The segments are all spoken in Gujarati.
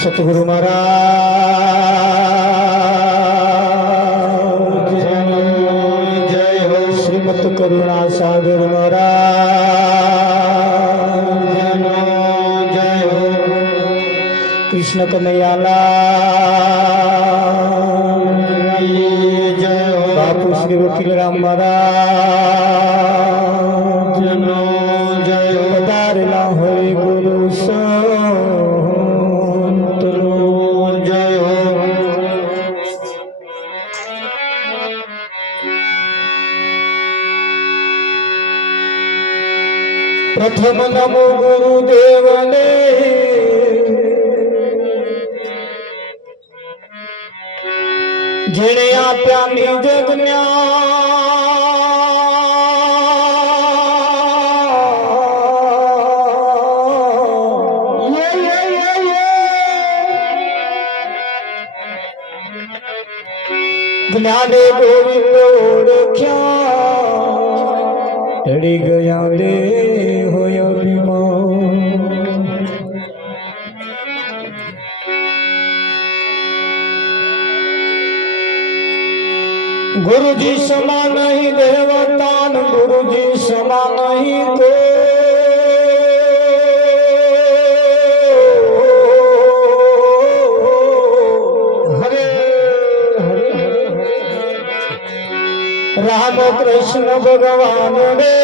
सतगुरु महाराज जय हो। श्रीमत करुणा सागर महाराज जय हो। कृष्ण कन्हैयालाल जय हो। बापू श्री वकील राम महाराज जय हो। पधारेला होय गुरु प्रथम नमो गुरुदेव ने जेणे आप्या निज ज्ञाने गोविंद ओळख्या टળી ગયા રે હોય અભિમાન। गुरुजी समा नहीं देवतान गुरुजी समा नहीं को हरे राम कृष्ण भगवान रे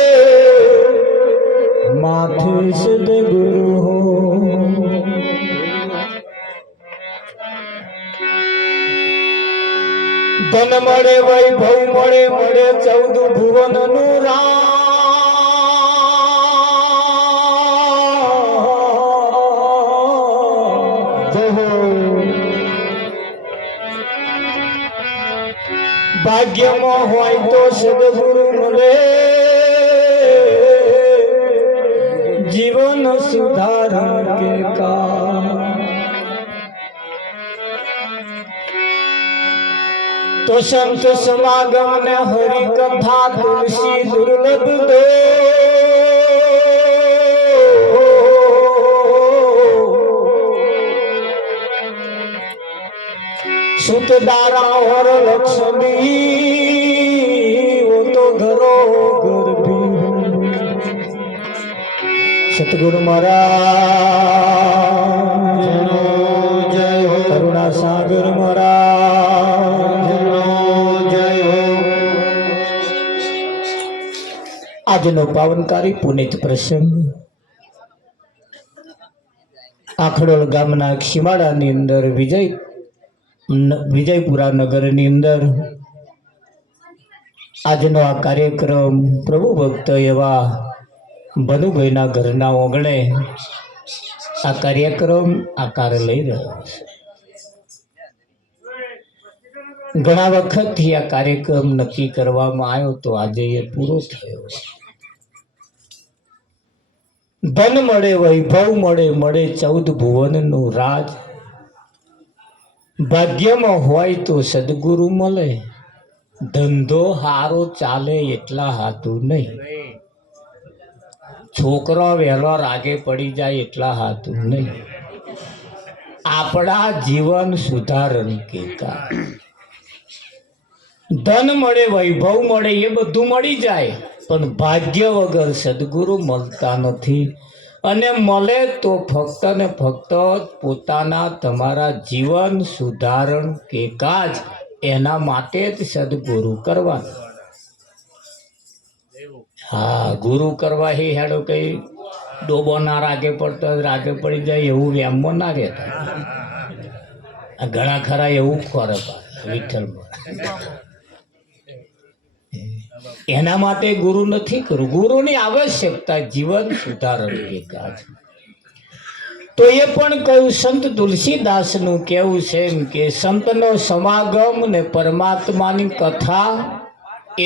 माथे सदगुरु हो। धन मळे वैभव मळे मळे 14 भुवन नु भाग्य में होय तो सदगुरु मळे जीवन सुधारण के काम। तो संत समागम ने हरि कथा तुलसी दुर्लभ दो सुत दारा और लक्ष्मी वो तो घरो घर भी। सतगुरु महाराज जय हो। करुणा सागर महाराज जय हो। આજનો પાવનકારી પુનિત પ્રસંગ આખડોળ ગામના ખીમાડાની અંદર વિજયપુરા નગરની અંદર આજનો આ કાર્યક્રમ પ્રભુ ભક્ત એવા બનુભાઈના ઘરના ઓગણે આ કાર્યક્રમ આકાર લઈ રહ્યો છે। ઘણા વખતથી આ કાર્યક્રમ નક્કી કરવામાં આવ્યો તો આજે એ પૂરો થયો। ધન મળે વૈભવ મળે મળે 14 ભુવનનું રાજ। ભાગ્યમાં હોય તો સદગુરુ મળે ધંધો હારો ચાલે એટલા હાથું નહીં। છોકરો વહેલો રાગે પડી જાય એટલા હાથું નહીં। આપણા જીવન સુધારણ કે ધન મળે વૈભવ મળે એ બધું મળી જાય પણ ભાગ્ય વગર સદગુરુ મળતા નથી. અને મળે તો ફક્ત ને ફક્ત પોતાના તમારા જીવન સુધારણ કે કાજ એના માટે જ સદગુરુ કરવાના. હા, ગુરુ કરવા એ હેડો કઈ ડોબો ના રાગે પડતો રાગે પડી જાય એવું વ્યામમાં ના રહેતા. ઘણા ખરા એવું ખોરે વિઠ્ઠલમાં. એના માટે ગુરુ નથી કરવું. ગુરુની આવશ્યકતા જીવન સુધારણ કે કાજ. તો એ પણ કહ્યું સંત તુલસીદાસનું કહેવું છે કે સંતનો સમાગમ ને પરમાત્માની કથા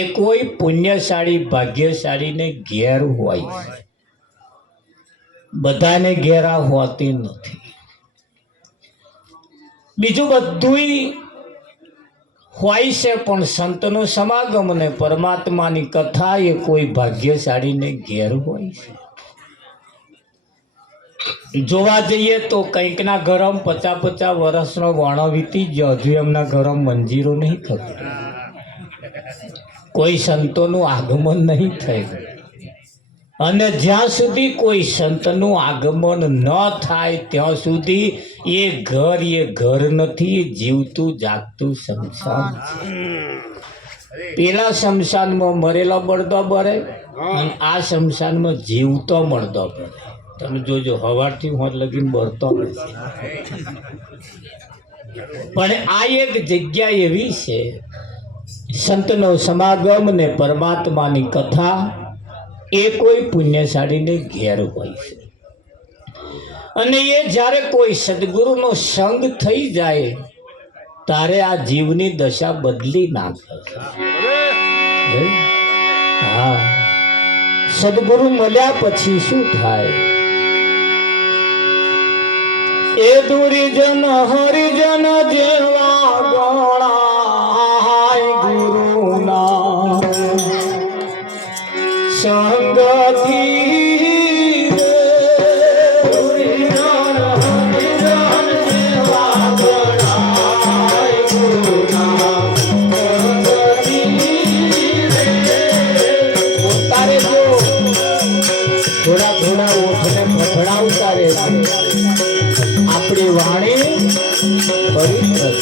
એ કોઈ પુણ્યશાળી ભાગ્યશાળીને ઘેર હોય છે. બધાને ઘેરા હોતી નથી. બીજું બધું હોય છે પણ સંતનો સમાગમ અને પરમાત્માની કથા એ કોઈ ભાગ્યશાળીને ઘેર હોય છે. જોવા જઈએ તો કંઈકના ગરમ 50-50 વર્ષનો વાણો વીતી ગયો, હજુ એમના ગરમ મંજીરો નહીં થતું. કોઈ સંતોનું આગમન નહીં થયું. અને જ્યાં સુધી કોઈ સંતનું આગમન ન થાય ત્યાં સુધી એ ઘર નથી, જીવતું જાગતું શમશાન છે. પેલા શમશાનમાં મરેલો મળતો બરે અને આ શમશાનમાં જીવતો મળતો બરે. તમે જોજો હવારથી હોત લગીને બરતો નથી. પણ આ એક જગ્યા એવી છે સંતનો સમાગમ ને પરમાત્માની કથા એ કોઈ પુણ્યશાળીને ઘેર હોય છે. અને એ જ્યારે કોઈ સદગુરુનો સંગ થઈ જાય ત્યારે આ જીવની દશા બદલી નાખે છે. હા, સદગુરુ મળ્યા પછી શું થાય? એ દુરીજન હરિજન જેવા ગણાય ગુરુના સંગથી. થોડા થોડા ઓઠને ફફડાવતા રહે છે. આપણી વાણી પવિત્ર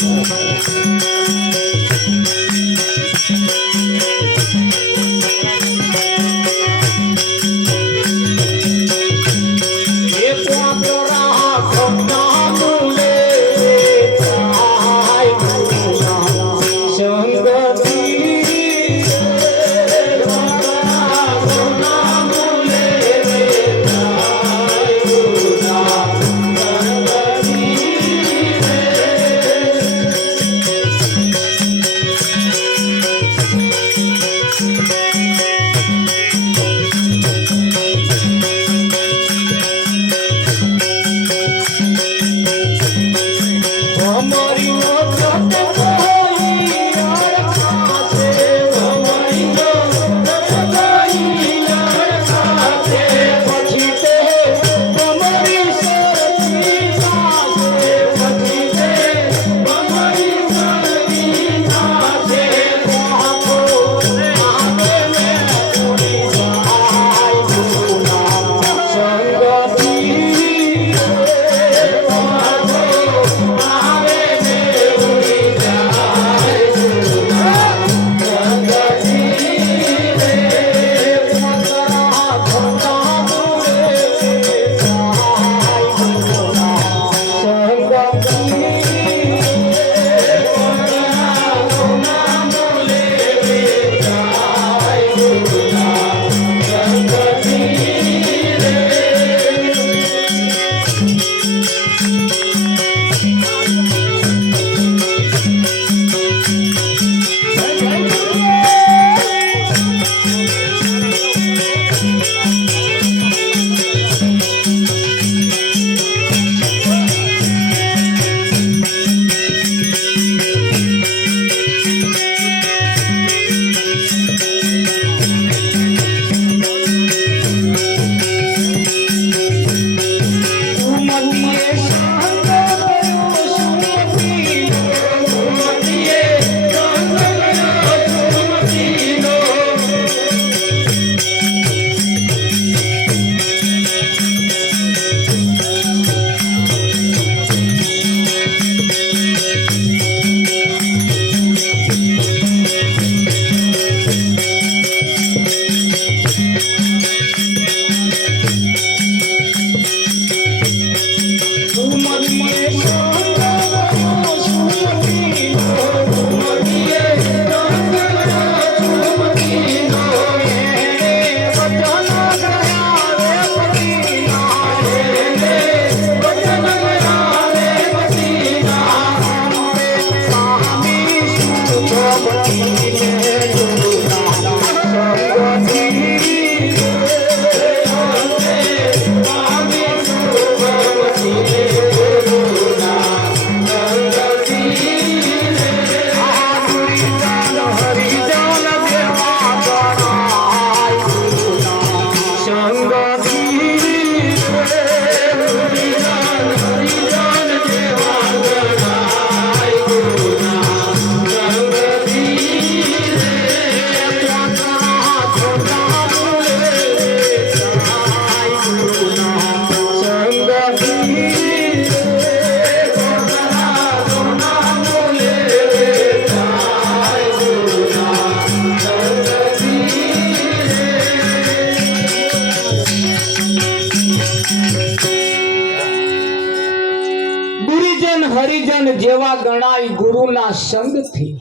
દુરીજન જેવા ગણાય ગુરુના સંગથી,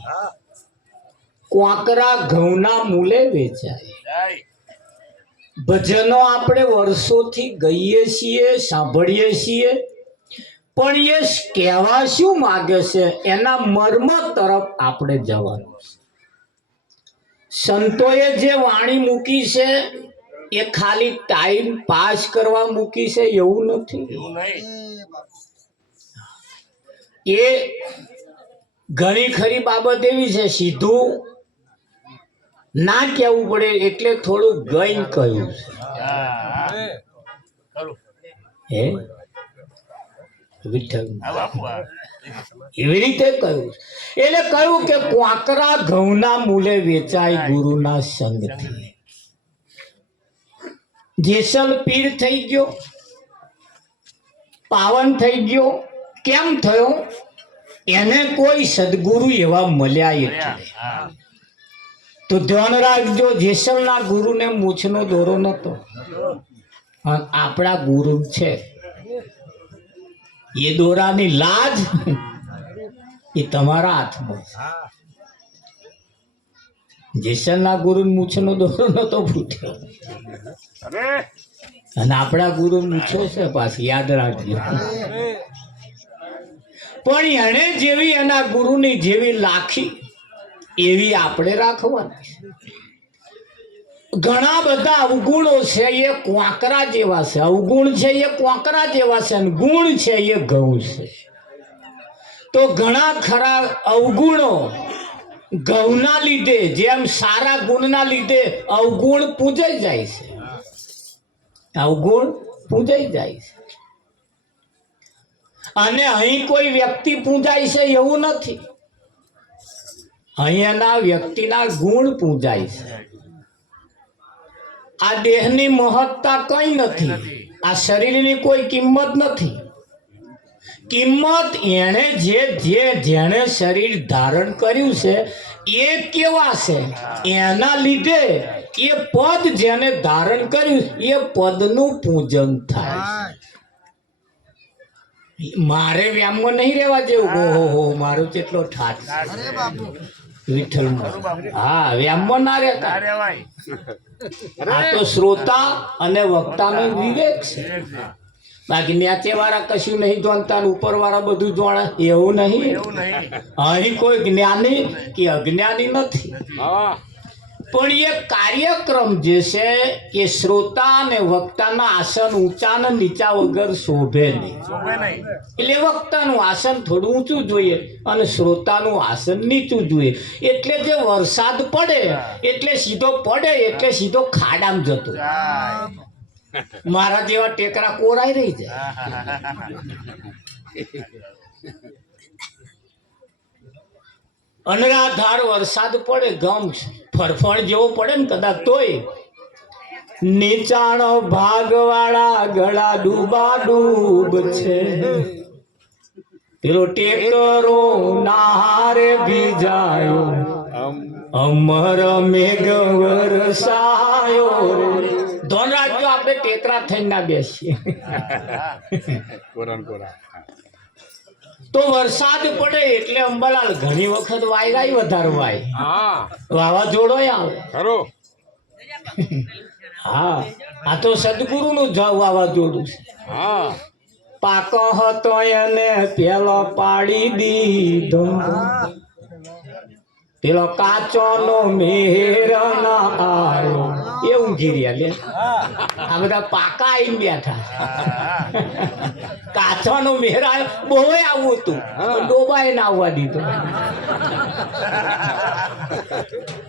ક્વાકરા ઘઉંના મૂલે વેચાય. ભજનો આપણે વર્ષોથી ગઈએ છીએ, સાંભળીએ છીએ, પણ એ કહેવા શું માગે છે એના મર્મ તરફ આપણે જવાનું છે. સંતોએ જે વાણી મૂકી છે એ ખાલી ટાઈમ પાસ કરવા મૂકી છે એવું નથી. એ ઘણી ખરી બાબત એવી છે સીધું ના કહેવું પડે એટલે થોડું ગઈ કહ્યું છે. વિઠ્ઠલ એવી રીતે કહ્યું એટલે કહ્યું કે ક્વાકરા ઘઉંના મૂલે વેચાય ગુરુના સંગથી. જેસલ પીર થઈ ગયો, પાવન થઈ ગયો. કેમ થયો? એને કોઈ સદગુરુ એવા મળ્યા એટલે. તો ધ્યાન રાખજો, જેસલના ગુરુને મૂછનો દોરો નતો, આપણા ગુરુ છે એ દોરાની લાજ એ તમારા હાથમાં છે. જેસલના ગુરુ મૂછનો દોરો નતો ફૂટ્યો અને આપણા ગુરુ મૂછો છે પાછી, યાદ રાખજો. પણ એને જેવી એના ગુરુની જેવી લાખી એવી આપણે રાખવાની. ઘણા બધા અવગુણો છે એ ક્વાકરા જેવા છે, અવગુણ છે એ ક્વાકરા જેવા છે, અને ગુણ છે એ ઘઉં છે. તો ઘણા ખરા અવગુણો ઘઉંના લીધે, જેમ સારા ગુણના લીધે અવગુણ પૂજાઈ જાય છે, અવગુણ પૂજાઈ જાય છે. અને અહીં કોઈ વ્યક્તિ પૂજાય છે એવું નથી, અહીંયાના વ્યક્તિના ગુણ પૂજાય છે. આ દેહની મહત્તા કઈ નથી, આ શરીરની કોઈ કિંમત નથી. કિંમત એને જેણે શરીર ધારણ કર્યું છે એ કેવા છે એના લીધે એ પદ જેને ધારણ કર્યું એ પદનું પૂજન થાય. મારે વ્યામમાં નહીં રહેવા જેવું. ઓહો મારું કેટલો ઠાઠ વિઠ્ઠલ. હા, વ્યામમાં ના રહેતા. આ તો શ્રોતા અને વક્તાનો વિવેક છે. બાકી ન્યાચે વાળા કશું નહીં જાણતા, ઉપર વાળા બધું જાણે એવું નહીં. અહીં કોઈ જ્ઞાની કે અજ્ઞાની નથી. પણ એ કાર્યક્રમ જે છે એ શ્રોતા અને વક્તાના આસન ઊંચા ને નીચા વગર શોભે નહીં. એટલે વક્તાનું આસન થોડું ઊંચું જોઈએ અને શ્રોતાનું આસન નીચું જોઈએ. એટલે જે વરસાદ પડે એટલે સીધો પડે એટલે સીધો ખાડામાં જતો. મારા જેવા ટેકરા કોરાઈ રહી જાય. અનરાધાર વરસાદ પડે, ગમ ફરફણ જેવો પડે ને કદાચ તોય નીચાણ ભાગવાળા ગળા ડૂબા ડૂબ છે. પેલો ટેકરો નારે ભીજાયો, અમર મેઘ વરસાયો. ધોન રાખજો, આપણે ટેકરા થઈને ના બેસીએ. તો વરસાદ પડે એટલે અંબાલાલ ઘણી વખત વાયરાય વધારે વાય, વાવાઝોડો આવે. હા, આ તો સદગુરુ નું વાવાઝોડું છે. પાકો હતો એને પેલો પાડી દીધો, પેલો કાચો નો મેર ના આવ્યો. એ ઊંઘી રહ્યા લે, આ બધા પાકા આવીને બેઠા. કાચો નો મેર આવ્યો, બહુ આવું હતું, ડોબાએ ના આવવા દીધો.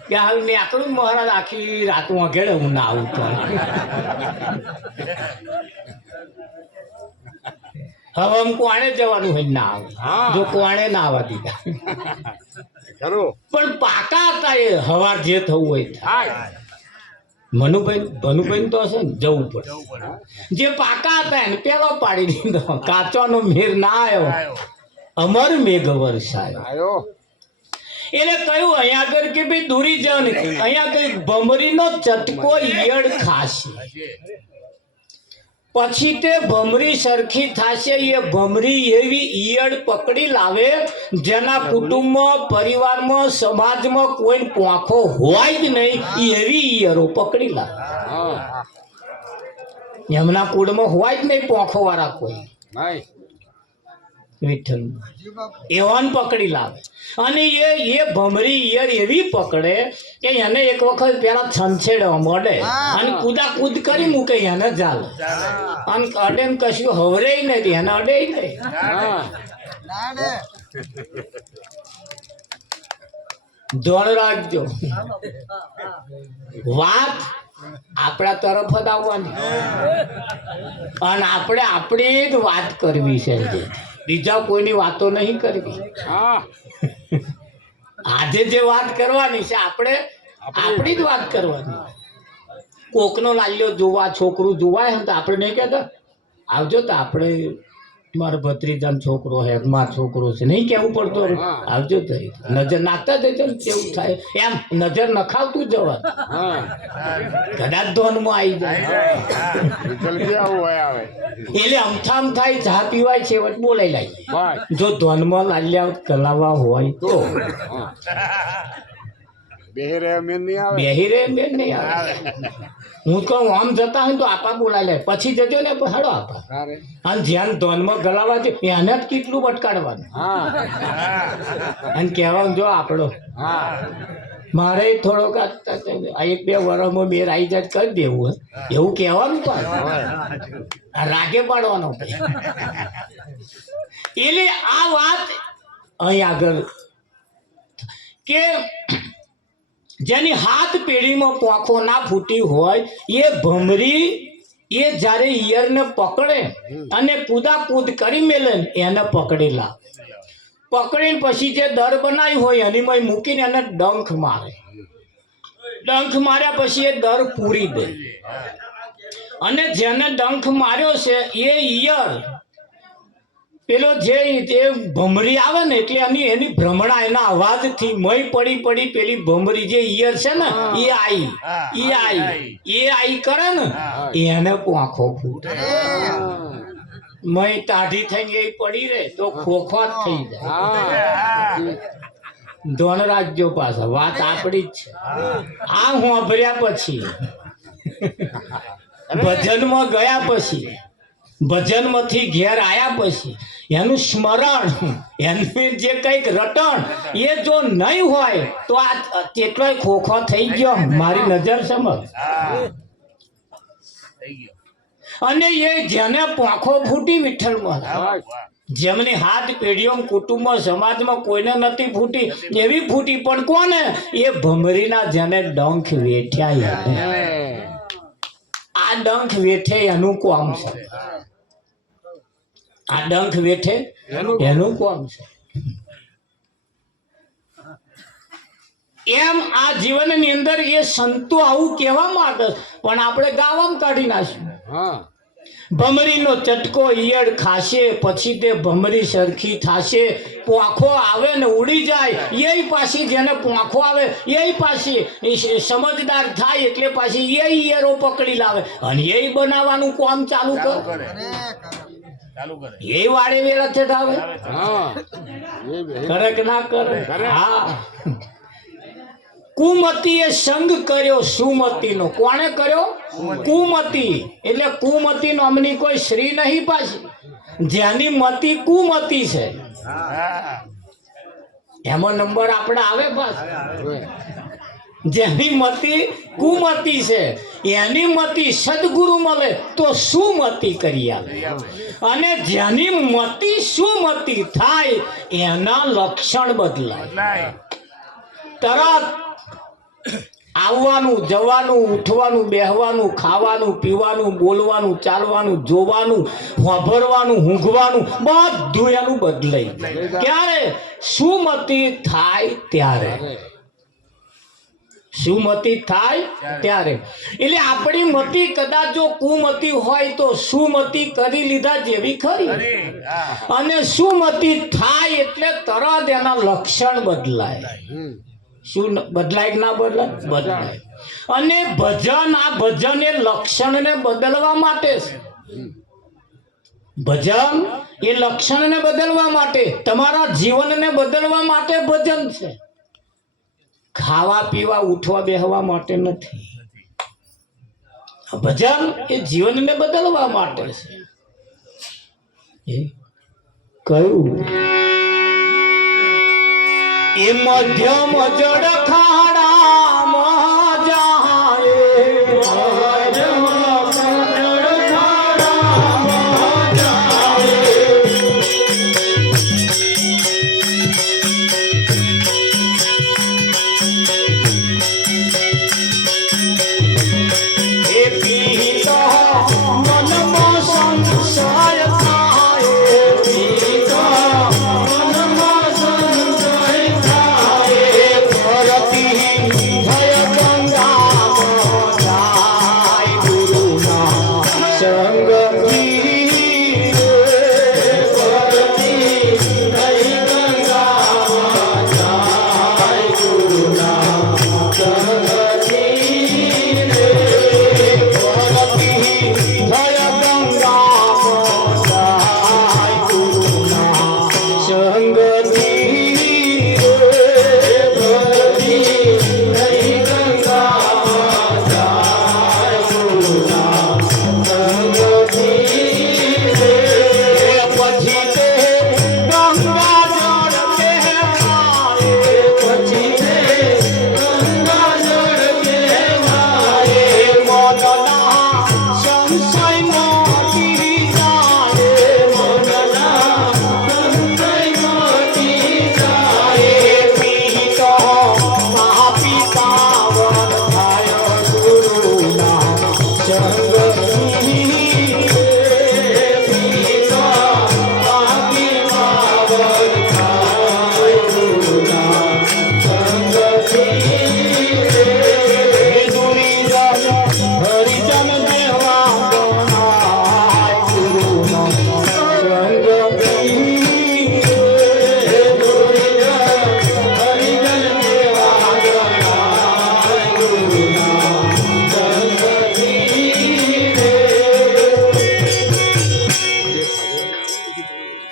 કે હાલ મેં આકડું મહારાજ આખી રાત વાઘેડે હું ના આવું તો. હવે આમ કોણે જવાનું હોય ના આવે, જો કોણે ના આવવા દીધા. પણ પાકા હતા એ, હવાર જે થવું હોય થાય. ભનુભાઈ તો હશે ને જવું પડે. જે પાકા હતા એને પેલો પાડી દીધો, કાચો નો મેર ના આવ્યો, અમર મેઘ વરસાયો. એટલે કહ્યું અહીંયા આગળ કે ભાઈ દૂરી જાવ ને, અહીંયા કઈ ભમરીનો ચટકો ઈયળ ખાશે પછી તે ભમરી સરખી થશે. એ ભમરી એવી ઈયળ પકડી લાવે જેના કુટુંબમાં, પરિવારમાં, સમાજમાં કોઈ પોંખો હોય જ નહીં. એવી ઈયળો પકડી લાવે. એમના કુળમાં હોય જ નહીં પોંખો વાળા કોઈ. વિઠ્ઠલ એવાને પકડી લાવે. અને એ ભમરી ઈયળ એવી પકડે કે એને એક વખત પેલા છંછેડવા મળે અને કૂદાકૂદ કરી મૂકે એને ચાલે. અને અડે ને કશું હવરે નથી, એને અડે નહીં. ધોળ રાખજો. વાત આપણા તરફ જ આવવાની અને આપણે આપણી જ વાત કરવી છે. બીજા કોઈની વાતો નહીં કરવી. આજે જે વાત કરવાની છે આપણે આપણી જ વાત કરવાની. કોકનો લાલ્યો જોવા, છોકરું જોવાય તો આપણે નહીં કહેતા આવજો. તો આપણે મારો ભત્રીજાનો છોકરો હે, મારો છોકરો છે, નહીં કેવું પડતું આવજો. તો નજર નાખતા જજો કેવું થાય એમ. નજર નખાવતું જવાનું, કદાચ ધોનમાં આવી જાય એટલે અમથામ થાય. ચા પીવાય છેવટ બોલાઈ લાગે. જો ધોનમાં લાલ્યા કલાવા હોય તો બેહી રહે મેન નહીં આવે. હું કહું આમ જતા હોય તો આપા બોલાય લે, પછી જજો ને હાડો આપા. અને જ્યાં ધોનમાં ગલાવા છે એને જ કેટલું બટકાડવાનું અને કહેવાનું જો આપણો મારે થોડોક એક બે વર્ષમાં બે રાઈ જાત કરી દેવું એવું કહેવાનું. પણ રાગે પાડવાનો. એટલે આ વાત અહીં આગળ કે જેની હાથ પેઢીમાં પોંખો ના ફૂટી હોય એ ભમરી એ જ્યારે ઈયળને પકડે અને કૂદાકૂદ કરી મેલે એને પકડેલા. પકડીને પછી જે દર બનાવી હોય એની મૂકીને એને ડંખ મારે. ડંખ માર્યા પછી એ દર પૂરી દે. અને જેને ડંખ માર્યો છે એ ઈયળ પેલો જે ભમરી આવે ને એટલે એની ભ્રમણા એના અવાજથી મય પડી પેલી ભમરી જે ઈયળ છે ને એ આઈ કરે ને એને પોંખો ફૂટે. મય તાઢી થઈને એ પડી રહે તો ખોખવાટ થઈ જાય. ધોન રાખજો પાછા, વાત આપણી જ છે. આ હોંભર્યા પછી ભજનમાં ગયા પછી, ભજનમાંથી ઘેર આવ્યા પછી એનું સ્મરણ, એનું જે કંઈક રટણ એ જો નહીં હોય તો આ કેટલોય ખોખો થઈ ગયો. મારી નજર સમજ. અને એ જેને પોંખો ફૂટી વિઠ્ઠલમાં, જેમની હાથ પેઢીઓમાં, કુટુંબમાં, સમાજમાં કોઈને નથી ફૂટી એવી ફૂટી. પણ કોને? એ ભમરીના જેને ડંખ વેઠ્યા. આ ડંખ વેઠે એનું કોમ છે. આ ડંખ વેઠે એનું કોમ છે. એમ આ જીવનની અંદર એ સંતો આવું કહેવા માંગે પણ આપણે ગાવામાં કાઢી નાખ્યું. ભમરીનો ચટકો ઈયળ ખાશે પછી તે ભમરી સરખી થાશે. પોંખો આવે ને ઉડી જાય એ પાછી, જેને પોંખો આવે એ પાછી સમજદાર થાય એટલે પાછી એ ઈયળો પકડી લાવે અને એ બનાવવાનું કામ ચાલુ કરે. એ વાડે વેળા છે આવે કરે કે ના કરે. હા, કુમતીએ સંગ કર્યો સુમતીનો. કોણે કર્યો? કુમતી. એટલે કુમતી નામની કોઈ શ્રી નહીં પાછી. જેની મતી કુમતી છે એમાં નંબર આપણે આવે પાછું. જેની મતી કુમતી છે એની મતી સદગુરુ મળે તો સુમતી કરી આવે. અને જેની મતી સુમતી થાય એના લક્ષણ બદલાય. તરત આવવાનું, જવાનું, ઉઠવાનું, બેહવાનું, ખાવાનું, પીવાનું, બોલવાનું, ચાલવાનું, જોવાનું, વાભરવાનું, ઊંઘવાનું બધું એનું બદલાય. ક્યારે? સુમતી થાય ત્યારે. સુમતી થાય ત્યારે. એટલે આપણી મતી કદાચ જો કુમતી હોય તો સુમતી કરી લીધા જેવી ખરી. અને સુમતી થાય એટલે તરત એના લક્ષણ બદલાય. શું બદલાય કે ના બદલાય? બદલાય. અને ભજન, આ ભજન એ લક્ષણને બદલવા માટે છે. ભજન એ લક્ષણને બદલવા માટે, તમારા જીવનને બદલવા માટે ભજન છે. ખાવા પીવા ઉઠવા બેહવા માટે નથી. ભજન એ જીવનને બદલવા માટે છે. એ કયું એ મધ્યમ જડ ખાડામાં જાય,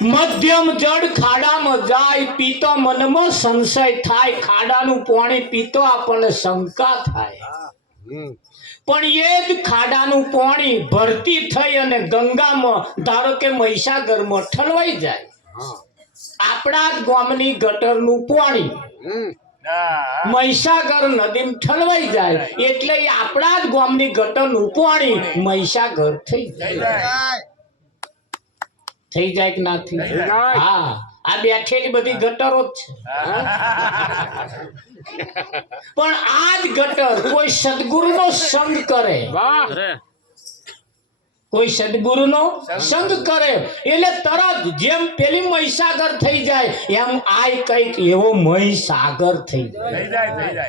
મધ્યમ જડ ખાડામાં જાય, પીતો મનમાં સંશય થાય. ખાડાનું પાણી પીતો આપણને શંકા થાય, પણ એ જ ખાડાનું પાણી ભરતી થઈ અને ગંગામાં, ધારો કે મહીસાગરમાં ઠલવાઈ જાય. આપણા જ ગામની ગટરનું પાણી મહીસાગર નદીમાં ઠલવાઈ જાય, એટલે એ આપણા જ ગામની ગટરનું પાણી મહીસાગર થઈ જાય. થઈ જાય કે ના થઈ જાય? હા, આ બેઠેલી બધી ગટરો જ છે. પણ આ જ ગટર કોઈ સદગુરુનો સંગ કરે, કોઈ સદગુરુનો સંગ કરે એટલે તરત જેમ પેલી મહીસાગર થઈ જાય, એમ આ કઈક એવો મહીસાગર થઈ જાય.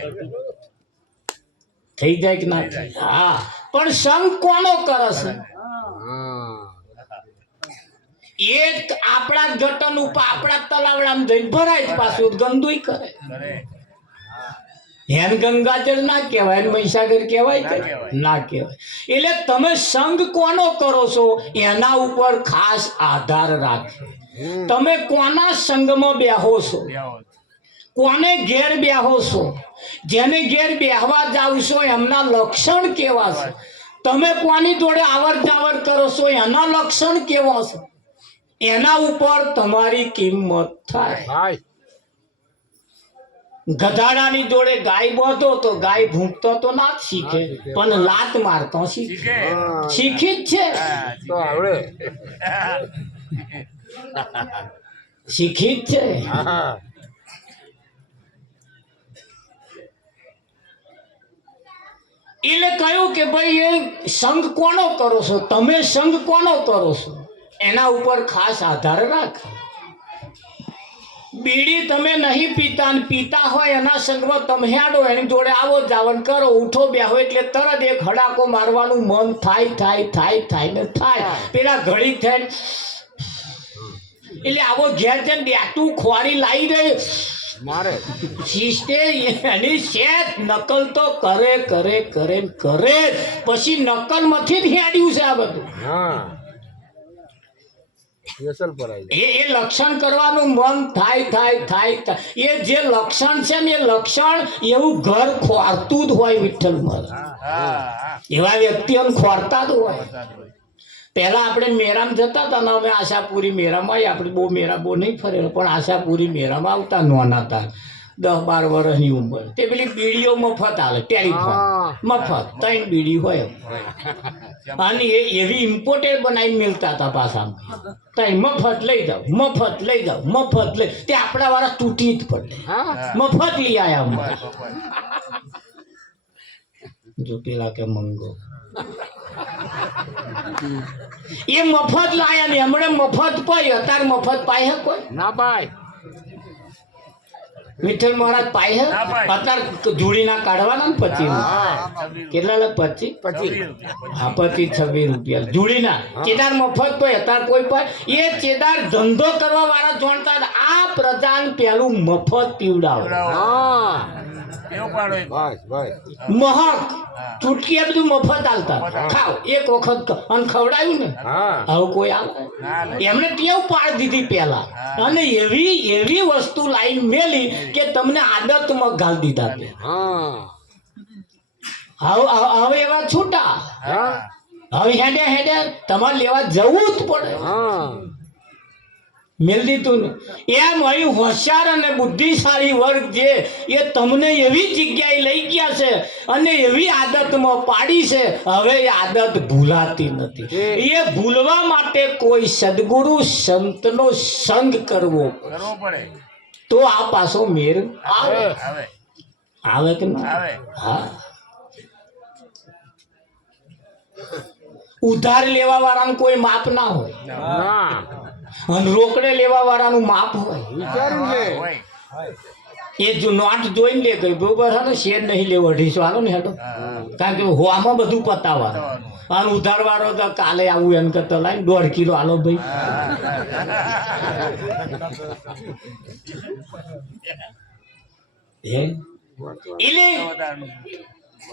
થઈ જાય કે ના થઈ? હા, પણ સંગ કોનો કરે છે? એક આપણા ગટન ઉપર આપણા તલાવડામાં જઈને ભરાય, પાછું ગંદુય કરે. હેન ગંગાજળ ના કહેવાય, મહીસાગર કહેવાય કે ના કહેવાય? એટલે તમે સંગ કોનો કરો છો એના ઉપર ખાસ આધાર રાખે. તમે કોના સંગમાં બેહો છો, કોને ઘેર બેહો છો, જેને ઘેર બેહવા જાવ છો એમના લક્ષણ કેવા છે, તમે કોની જોડે આવર જાવર કરો છો એના લક્ષણ કેવા છે, એના ઉપર તમારી કિંમત થાય. ગધાડાની જોડે ગાય બોધો તો ગાય ભૂંકતો તો ના જ શીખે, પણ લાત મારતો શીખે. શીખી જ છે, શીખી જ છે. એટલે કહ્યું કે ભાઈ એ સંગ કોનો કરો છો, તમે સંગ કોનો કરો છો એના ઉપર ખાસ આધાર રાખ. બીડી તમે નહીં પીતા ને પીતા હોય એના સંગમાં તમે હેડો, એની જોડે આવો જાવન કરો, ઉઠો બેહો એટલે તરત એક હડાકો મારવાનું મન થાય થાય થાય થાય ને થાય. પેલા ઘડી થાય એટલે આવો ઘેર જઈને બેઠું ખોરી લાવી દે મારે શિસ્તે એની શેત નકલ તો કરે કરે કરે કરે, પછી નકલ માંથી જ હેડ્યું છે આ બધું. એ લક્ષણ કરવાનું મન થાય એ જે લક્ષણ છે ને એ લક્ષણ એવું ઘર ખોરતું જ હોય વિઠ્ઠલ મહારાજ એવા વ્યક્તિઓને ખોરતા જ હોય પહેલા આપણે મેરામ જતા હતા ને અમે આશાપુરી મેરામાં આપણે બહુ મેરા બહુ નહીં ફરેલો પણ આશાપુરી મેરામાં આવતા નોના હતા 10-12 વર્ષની ઉંમર તે પેલી બીડીઓ મફત આવે ટેલિફોન મફત 3 બીડી હોય અને એ એવી ઇમ્પોર્ટેડ બનાવીને મિલતા હતા પાછા ત્યાં મફત લઈ જાઓ મફત લઈ તે આપણા વાળા તૂટી જ પડે મફત લઈ આવ્યા જો પેલા કે મંગો એ મફત લાયા ને હમણાં મફત પાય અત્યારે મફત પાય હે કોઈ ના પાય વિઠ્ઠલ મહારાજ પાય હે અત્યારે જોડીના કાઢવાના ને 25 કેટલા લાખ 25 હા 25-26 રૂપિયા જોડીના ચેદાર મફત પાય અત્યારે કોઈ પાય એ ચેદાર ધંધો કરવા વાળા જાણતા આ પ્રધાન પેલું મફત પીવડાવે મહક ચૂટકી બધું મફત આલતા ખાવ એક વખત અને ખવડાવ્યું ને હવે કોઈ આવે એમને ટેવ પાડી દીધી પેલા અને એવી વસ્તુ લાઈન મેલી કે તમને આદતમાં ગાળ દીધા હવે એવા છૂટા હવે હેડે તમારે લેવા જવું જ પડે મેલ દીધું ને એમ અહીં હોશિયાર અને બુદ્ધિશાળી વર્ગ જે એ તમને એવી જગ્યાએ લઈ ગયા છે અને એવી આદતમાં પાડી છે હવે એ આદત ભૂલાતી નથી એ ભૂલવા માટે કોઈ સદગુરુ સંતનો સંગ કરવો પડે તો આ પાછો મેર આવે કે ના હા ઉધાર લેવા વાળાનું કોઈ માપ ના હોય અને રોકડે લેવા વાળાનું માપ હોય એ જો નોટ જોઈને લે ગઈ બરોબર છે ને શેર નહીં લેવો 250 હાલો ને હેડો કારણ કે હોવામાં બધું પતાવવાનું અને ઉધાર વાળો તો કાલે આવું એમ કરતા લાઈને 1.5 કિલો હાલો ભાઈ એટલે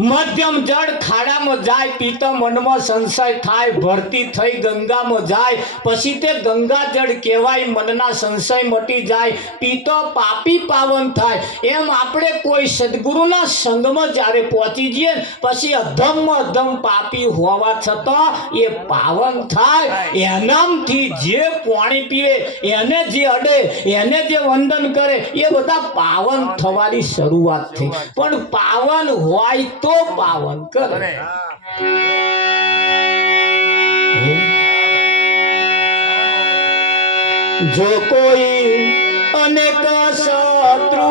મધ્યમ જળ ખાડામાં જાય પીતો મનમાં સંશય થાય ભરતી થઈ ગંગામાં જાય પછી તે ગંગા જળ કહેવાય મનના સંશય મટી જાય પીતો પાપી પાવન થાય એમ આપણે કોઈ સદગુરુના સંગમાં જ્યારે પહોંચી જઈએ પછી અધમ પાપી હોવા છતાં એ પાવન થાય એનામથી જે પાણી પીવે એને જે અડે એને જે વંદન કરે એ બધા પાવન થવાની શરૂઆત થઈ પણ પાવન હોય તો પાવન કરે જો કોઈ અનેક શત્રુ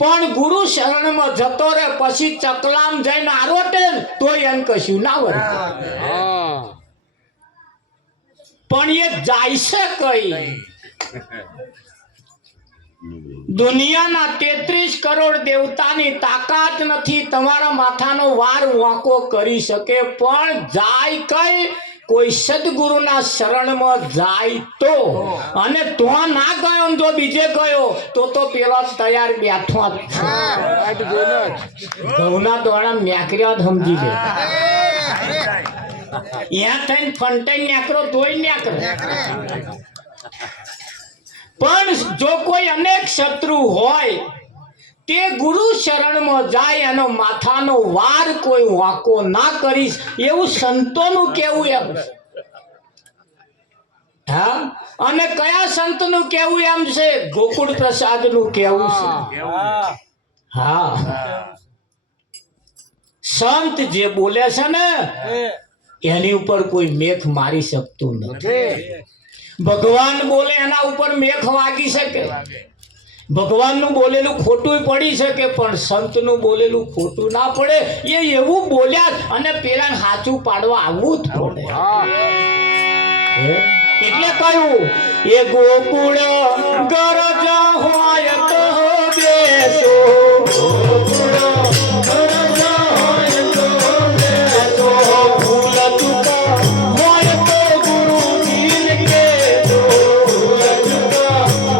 પણ ગુરુ શરણમાં જતો રે પછી ચકલામ જઈને આરોટે તો એને કશું ના વળે પણ એ જાય છે કઈ દુનિયાના 33 કરોડ દેવતાની તાકાત નથી તમારા માથાનો વાર વાંકો કરી શકે પણ જાય કઈ કોઈ સદગુરુના શરણમાં જાય તો અને તો ના ગયો જો બીજે ગયો તો પેલા તૈયાર બેઠો ઘઉંના દોડા મેકર્યા સમજી લે ત્યાં થઈને ફંટાઈ નેકરો તોય નેકરો પણ જો કોઈ અનેક શત્રુ હોય તે ગુરુ શરણમાં જાય એનો માથાનો વાર કોઈ વાંકો ના કરીશ એવું સંતોનું કેવું એમ હા અને કયા સંતનું કેવું એમ છે ગોકુળ પ્રસાદનું કેવું છે હા સંત જે બોલે છે ને એની ઉપર કોઈ મેખ મારી શકતું નથી. ભગવાન બોલે એના ઉપર મેખ વાગી શકે, ભગવાનનું બોલેલું ખોટું પડી શકે, પણ સંતનું બોલેલું ખોટું ના પડે. એ એવું બોલ્યા અને પેલા સાચું પાડવા આવવું જ પડે. એટલે કહ્યું એ ગોકુળ ગરજ હોય તો બેસો, ગોકુળ ગરજ હોય તો બેસો, ભૂલ ચૂક હોય તો ગુરુજીને કહેજો, ભૂલ ચૂક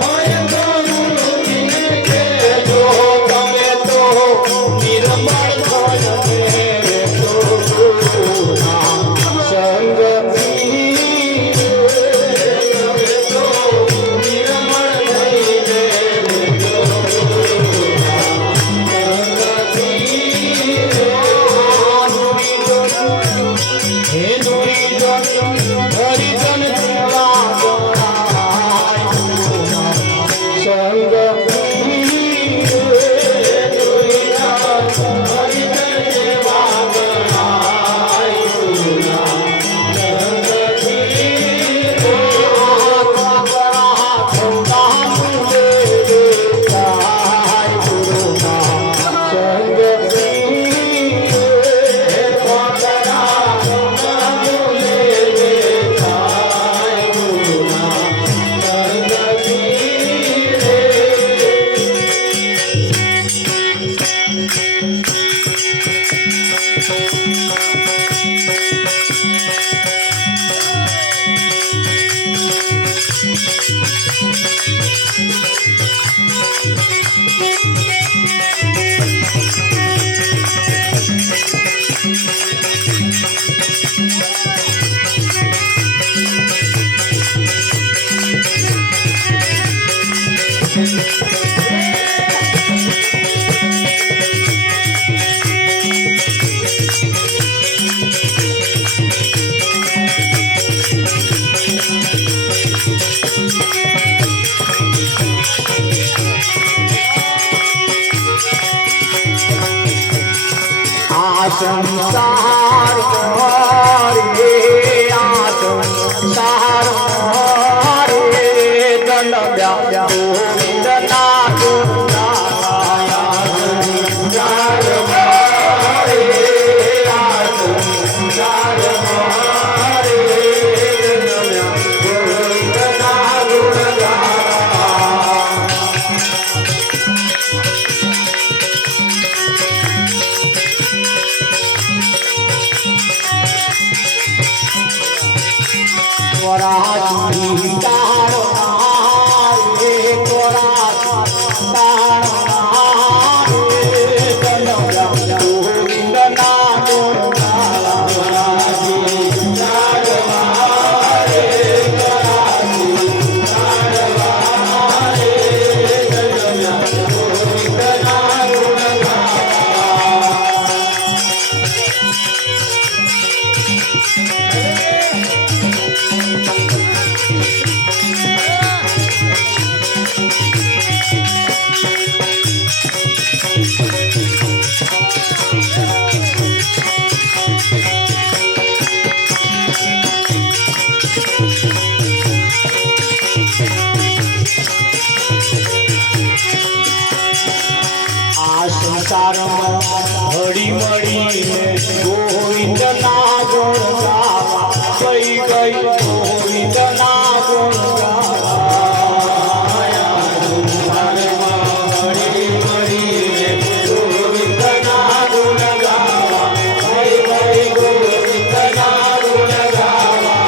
હોય તો ગુરુજીને કહેજો, તમે તો નિર્મળ થઈને બેસો ગુરુના સંગથી. સંસાર રે આ સંસાર રે દંડ બ્યા ગોવિંદ ના હળી મળીને ગોવિંદ ના ગુણ ગાવા, ગઈ ગઈ ગોવિંદ ના ગુણ ગાવા, હળી મળીને ગોવિંદ ના ગુણ ગાવા, ગઈ ગઈ ગોવિંદ ના ગુણ ગાવા.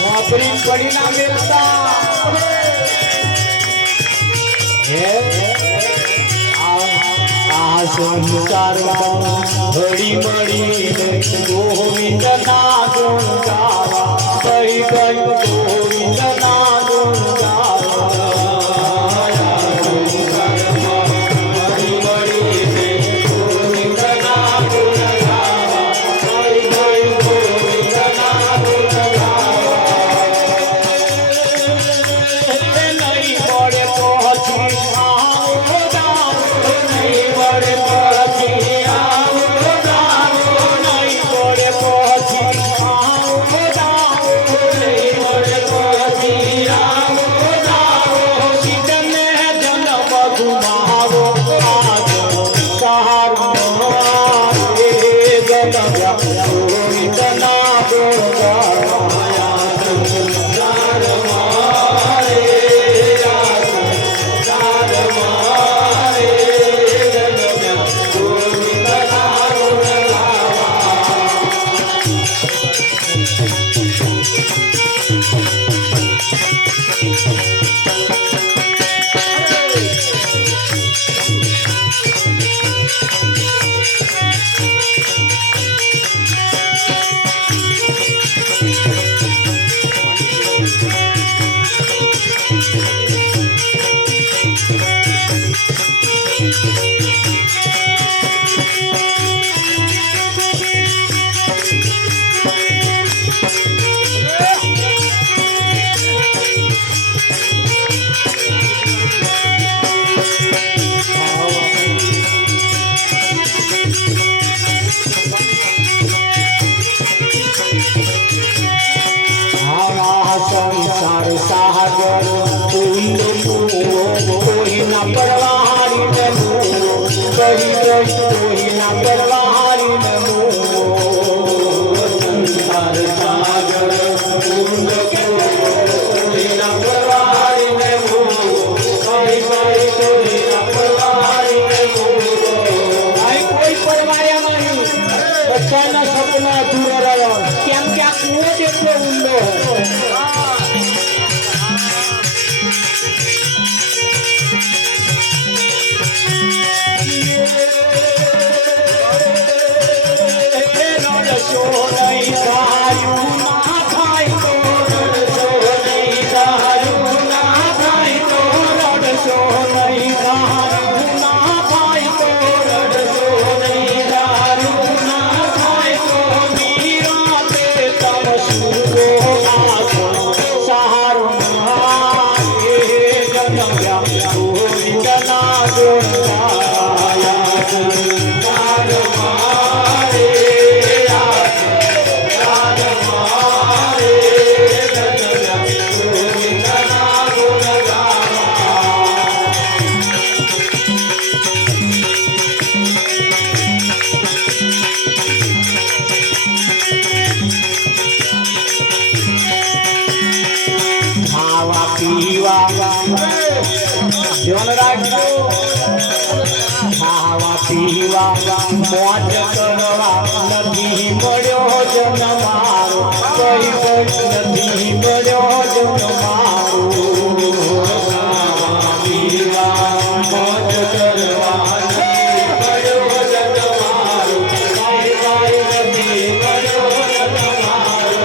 વાપરી પડી ના મેળતા સંસારમાં હળી મળીને ગોવિંદ ના ગુણ ગાવા, કઈ કઈ ગોવિંદ ના ગુણ ગાવા, હળી મળીને ગોવિંદ ના ગુણ ગાવા, કઈ કઈ ગોવિંદ ના ગુણ ગાવા. નહીં પડે પહોંચી આવો, નહીં પડે પહોંચી આવો, કહી ગઈ કોઈના પરવારી નમો સંસાર સાગર ઊંડો કોઈના પરવારી નમો કહી ગઈ કોઈના પરવારી નમો કોઈ પરવાર્યા નહીં બધાના સપના અધૂરા રહ્યા કેમ કે આ કૂવો જ એટલો ઊંડો ખાવા પીવા મોજ કરવા નથી મળ્યો જન મારો કઈ નથી મળ્યો જન મારો ખાવા પીવા મોજ કરવા નથી મળ્યો જન મારો કઈ નથી મળ્યો જન મારો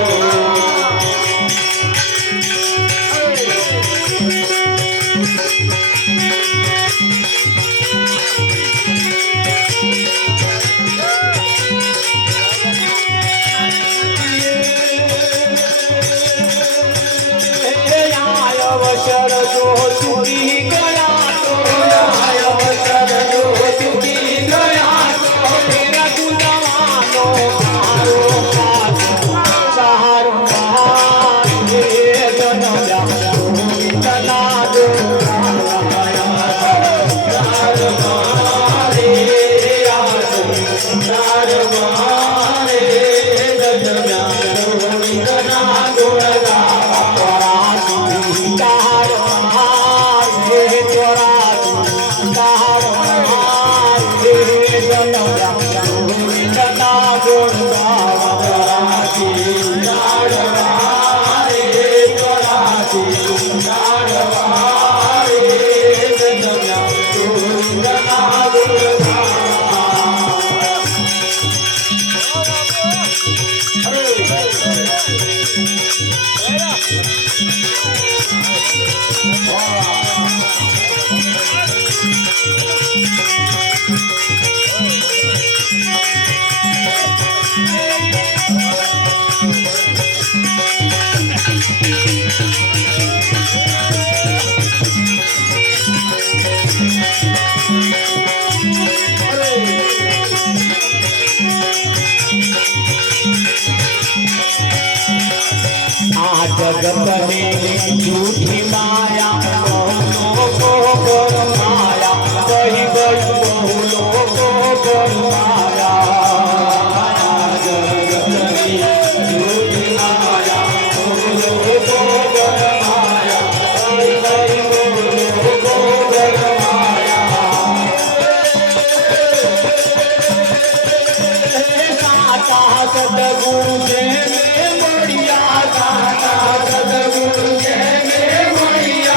जगत झूठी माया बहु माया कही गई बहु लोगों माया जगत झूठी माया बहु लोगों माया कही गई बहु लोगों माया साता सतगुरु जे में बढ़िया साता सतगुरु जे में बढ़िया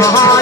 મારે